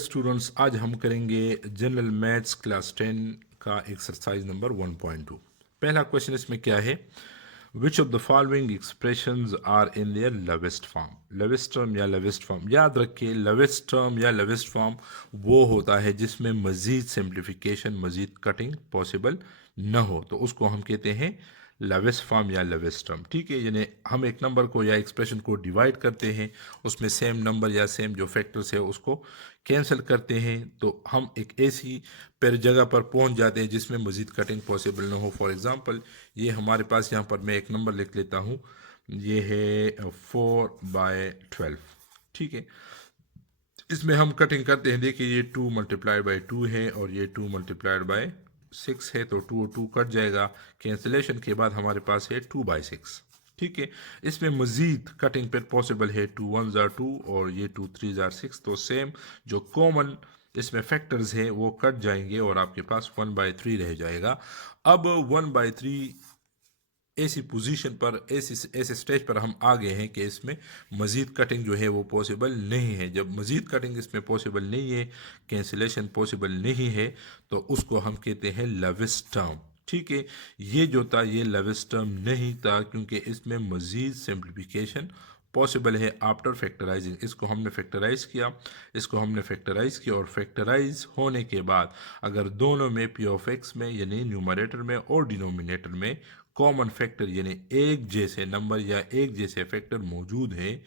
Students, आज हम करेंगे जनरल मैथ्स क्लास 10 का एक्सरसाइज नंबर 1.2। पहला क्वेश्चन इसमें क्या है? Which of the following expressions are in their lowest form. Lowest term या लवेस्ट फॉर्म, याद रखिए लवेस्ट टर्म या लवेस्ट फॉर्म वो होता है जिसमें मजीद सिंप्लीफिकेशन, मजीद कटिंग पॉसिबल न हो, तो उसको हम कहते हैं लवेस्ट फॉर्म या लवेस्ट टर्म। ठीक है, यानी हम एक नंबर को या एक्सप्रेशन को डिवाइड करते हैं, उसमें सेम नंबर या सेम जो फैक्टर्स है उसको कैंसिल करते हैं, तो हम एक ऐसी पर जगह पर पहुंच जाते हैं जिसमें मजीद कटिंग पॉसिबल ना हो। फॉर एग्जांपल, ये हमारे पास यहाँ पर मैं एक नंबर लिख लेता हूँ, ये है 4/12। ठीक है, इसमें हम कटिंग करते हैं। देखिए ये 2 मल्टीप्लाइड बाई 2 है और ये 2 मल्टीप्लाइड बाई 6 है, तो 2 और 2 कट जाएगा। कैंसिलेशन के बाद हमारे पास है 2/6। ठीक है, इसमें मजीद कटिंग पर पॉसिबल है 2 1 जार 2 और ये 2 3 जार 6, तो सेम जो कॉमन इसमें फैक्टर्स है वो कट जाएंगे और आपके पास 1/3 रह जाएगा। अब 1/3 ऐसी पोजीशन पर, ऐसे स्टेज पर हम आ गए हैं कि इसमें मज़ीद कटिंग जो है वो पॉसिबल नहीं है। जब मज़ीद कटिंग इसमें पॉसिबल नहीं है, कैंसिलेशन पॉसिबल नहीं है, तो उसको हम कहते हैं लवेस्ट टर्म। ठीक है, ये जो था ये लवेस्ट टर्म नहीं था क्योंकि इसमें मज़ीद सिंप्लीफिकेशन पॉसिबल है आफ्टर फैक्टराइजिंग। इसको हमने फैक्टराइज किया, इसको हमने फैक्टराइज किया और फैक्टराइज होने के बाद अगर दोनों में पी ऑफ एक्स में यानी न्यूमरेटर में और डिनोमिनेटर में कॉमन फैक्टर यानी एक जैसे नंबर या एक जैसे फैक्टर मौजूद हैं,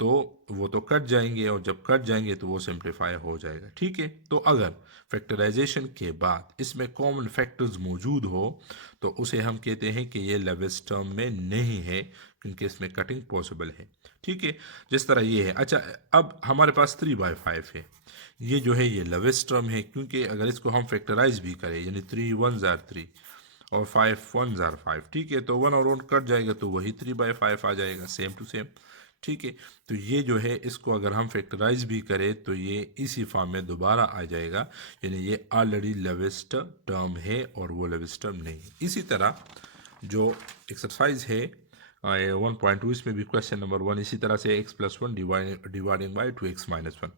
तो वो तो कट जाएंगे और जब कट जाएंगे तो वो सिंप्लीफाई हो जाएगा। ठीक है, तो अगर फैक्टराइजेशन के बाद इसमें कॉमन फैक्टर्स मौजूद हो तो उसे हम कहते हैं कि ये लवेस्ट टर्म में नहीं है क्योंकि इसमें कटिंग पॉसिबल है। ठीक है, जिस तरह ये है। अच्छा, अब हमारे पास 3/5 है, ये जो है ये लवेस्ट टर्म है क्योंकि अगर इसको हम फैक्टराइज भी करें यानी 3 1 जार 3 और 5 1 जार 5, ठीक है, तो 1 और 1 कट जाएगा तो वही 3/5 आ जाएगा, सेम टू सेम। ठीक है, तो ये जो है इसको अगर हम फैक्टराइज भी करें तो ये इसी फॉर्म में दोबारा आ जाएगा, यानी ये ऑलरेडी लवेस्ट टर्म है और वो लवेस्ट टर्म नहीं। इसी तरह जो एक्सरसाइज है 1.2, इसमें भी क्वेश्चन नंबर 1 इसी तरह से x+1 डिवाइडिंग बाई 2x-1।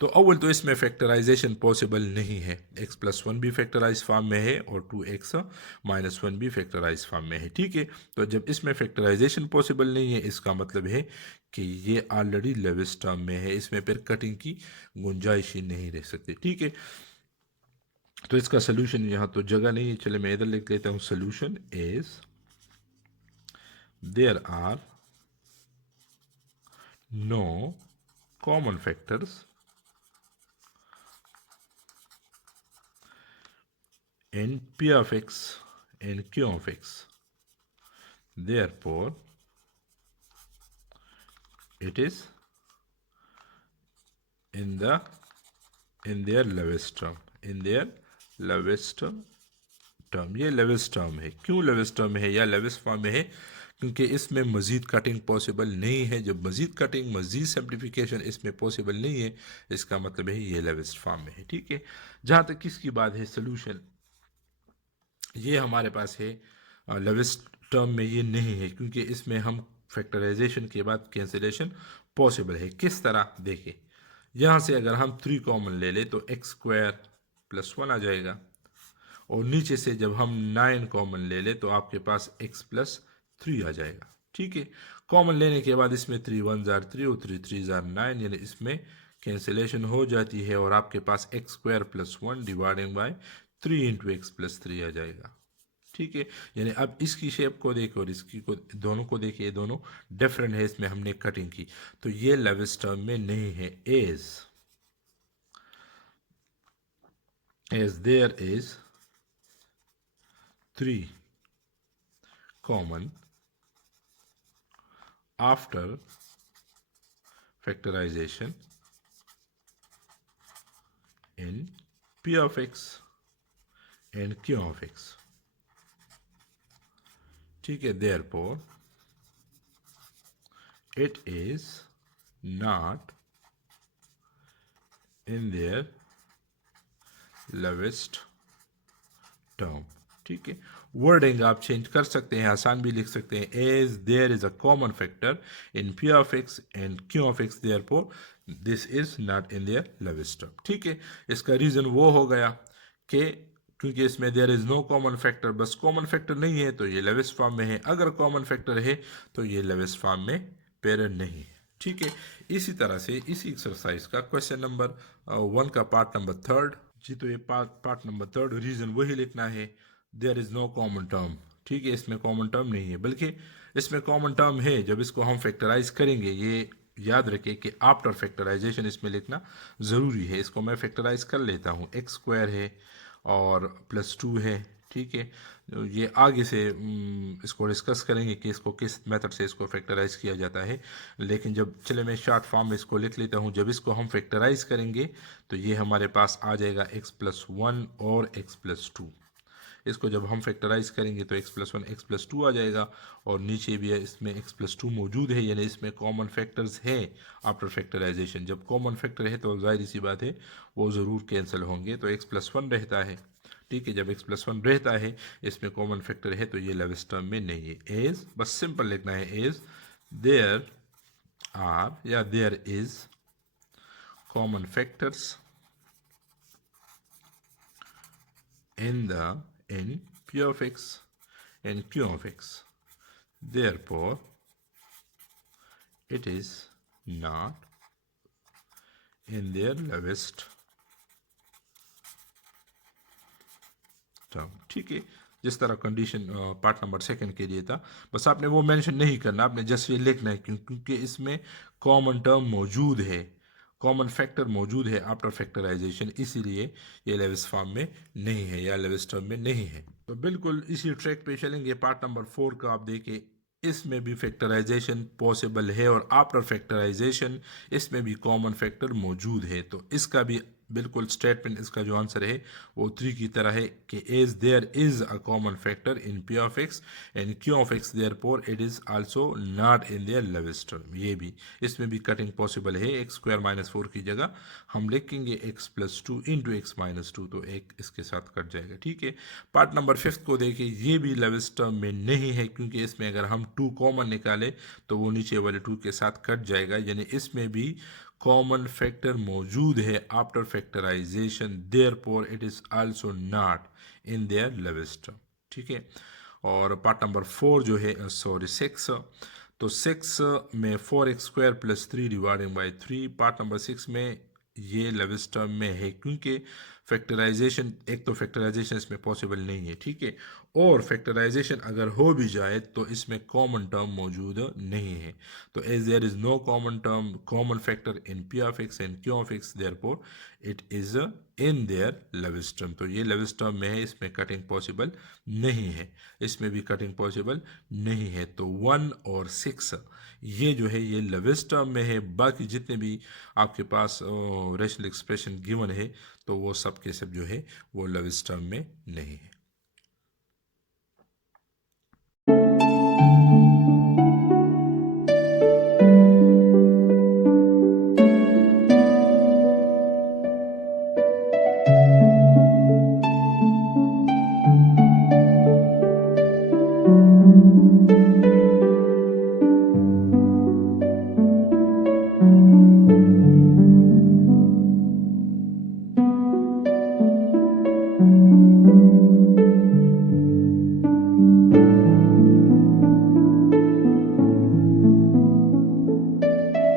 तो अव्वल तो इसमें फैक्टराइजेशन पॉसिबल नहीं है, x+1 भी फैक्टराइज फॉर्म में है और 2x-1 भी फैक्टराइज फॉर्म में है। ठीक है, तो जब इसमें फैक्टराइजेशन पॉसिबल नहीं है इसका मतलब है कि ये ऑलरेडी लवेस्ट टर्म में है, इसमें फिर कटिंग की गुंजाइश ही नहीं रह सकती। ठीक है, तो इसका सोल्यूशन यहाँ तो जगह नहीं है, चले मैं इधर लिख लेता हूँ। Solution is there are no common factors in P of x and Q of x. Therefore, it is in their lowest term. In their lowest term, ये लेवेस्ट टर्म है। क्यों लेवेस्ट टर्म है या लेवेस्ट फॉर्म में है? क्योंकि इसमें मज़ीद कटिंग पॉसिबल नहीं है। जब मज़ीद कटिंग, मज़ीद सिंप्लीफिकेशन इसमें पॉसिबल नहीं है, इसका मतलब है ये लेवेस्ट फॉर्म में है। ठीक है, जहाँ तक किसकी बात है सोल्यूशन, ये हमारे पास है लेवेस्ट टर्म में ये नहीं है क्योंकि इसमें हम फैक्टराइजेशन के बाद कैंसिलेशन पॉसिबल है। किस तरह देखिए, यहाँ से अगर हम 3 कॉमन ले लें तो x² + 1 आ जाएगा और नीचे से जब हम 9 कॉमन ले ले तो आपके पास x+3 आ जाएगा। ठीक है, कॉमन लेने के बाद इसमें 3 1 जार 3 और 3 3 जार 9, यानी इसमें कैंसिलेशन हो जाती है और आपके पास x² + 1 dividing by 3 into x+3 आ जाएगा। ठीक है, यानी अब इसकी शेप को देखो और इसकी को, दोनों को देखिए, ये दोनों डिफरेंट है, इसमें हमने कटिंग की, तो ये लेवेस्ट टर्म में नहीं है। As there is 3 common after factorization in P of x and Q of x. ठीक है, therefore it is not in their lowest term. ठीक है, वर्डिंग आप चेंज कर सकते हैं, आसान भी लिख सकते हैं, as there is a common factor in P of X and Q of X therefore this is not in their lowest term. ठीक है, इसका रीजन वो हो गया कि क्योंकि इसमें there is no common factor, बस कॉमन फैक्टर नहीं है तो ये लोवेस्ट फॉर्म में है, अगर कॉमन फैक्टर है तो ये लोवेस्ट फॉर्म में पेरेंट नहीं है। ठीक है, इसी तरह से इसी एक्सरसाइज का क्वेश्चन नंबर 1 का पार्ट नंबर 3 जी, तो ये पार्ट नंबर 3 रीजन वही लिखना है, there is no common term. ठीक है, इसमें कॉमन टर्म नहीं है, बल्कि इसमें कॉमन टर्म है जब इसको हम फैक्टराइज करेंगे। ये याद रखें कि आफ्टर फैक्टराइजेशन इसमें लिखना ज़रूरी है। इसको मैं फैक्टराइज कर लेता हूँ, एक्स स्क्वायर है और +2 है। ठीक है, ये आगे से इसको डिस्कस करेंगे कि इसको किस मेथड से इसको फैक्टराइज किया जाता है, लेकिन जब चले मैं शॉर्ट फॉर्म में इसको लिख लेता हूँ। जब इसको हम फैक्टराइज करेंगे तो ये हमारे पास आ जाएगा x+1 और x+2। इसको जब हम फैक्टराइज करेंगे तो x+1 x+2 आ जाएगा, और नीचे भी है इसमें x+2 मौजूद है, यानी इसमें कॉमन फैक्टर्स है आफ्टर फैक्टराइजेशन। जब कॉमन फैक्टर है तो जाहिर सी बात है वो ज़रूर कैंसिल होंगे, तो x+1 रहता है। ठीक है, जब x+1 रहता है, इसमें कॉमन फैक्टर है, तो ये लोवेस्ट टर्म में नहीं है। एज बस सिंपल लिखना है, एज देयर आर या there is common factors in p of x and q of x, therefore it is not in their lowest term। ठीक है, जिस तरह कंडीशन पार्ट नंबर 2 के लिए था, बस आपने वो मेंशन नहीं करना, आपने जस्ट ये लिखना है क्योंकि इसमें कॉमन टर्म मौजूद है, कॉमन फैक्टर मौजूद है आफ्टर फैक्टराइजेशन, इसीलिए ये लोवेस्ट फॉर्म में नहीं है या लोवेस्ट टर्म में नहीं है। तो बिल्कुल इसी ट्रैक पे चलेंगे। पार्ट नंबर 4 का आप देखिए, इसमें भी फैक्टराइजेशन पॉसिबल है और आफ्टर फैक्टराइजेशन इसमें भी कॉमन फैक्टर मौजूद है। तो इसका भी बिल्कुल स्टेटमेंट, इसका जो आंसर है वो 3 की तरह है कि as there is a common factor in P of X and Q of X, therefore it is also not in their lowest term. ये भी, इसमें भी कटिंग पॉसिबल है। x² - 4 की जगह हम लिखेंगे x+2 इंटू x-2, तो एक इसके साथ कट जाएगा। ठीक है, पार्ट नंबर 5 को देखिए, ये भी लोवेस्ट टर्म में नहीं है क्योंकि इसमें अगर हम 2 कॉमन निकाले तो वो नीचे वाले 2 के साथ कट जाएगा, यानी इसमें भी कॉमन फैक्टर मौजूद है after factorisation, therefore it is also not in their lowest term. ठीक है, और पार्ट नंबर 4 जो है, सॉरी 6, तो 6 में 4x² + 3 dividing by 3, part number 6 में ये लोवेस्ट टर्म में है क्योंकि फैक्टराइजेशन, एक तो फैक्टराइजेशन इसमें पॉसिबल नहीं है। ठीक है, और फैक्टराइजेशन अगर हो भी जाए तो इसमें कॉमन टर्म मौजूद नहीं है। तो as there is no common term, common factor in P of X and Q of X, therefore it is in their lowest term. तो ये लोवेस्ट टर्म में है, इसमें कटिंग पॉसिबल नहीं है, इसमें भी कटिंग पॉसिबल नहीं है। तो 1 और 6 ये जो है ये लोवेस्ट टर्म में है। बाकी जितने भी आपके पास रेशनल एक्सप्रेशन गिवन है तो वो सब के सब जो है वो लोवेस्ट टर्म में नहीं है।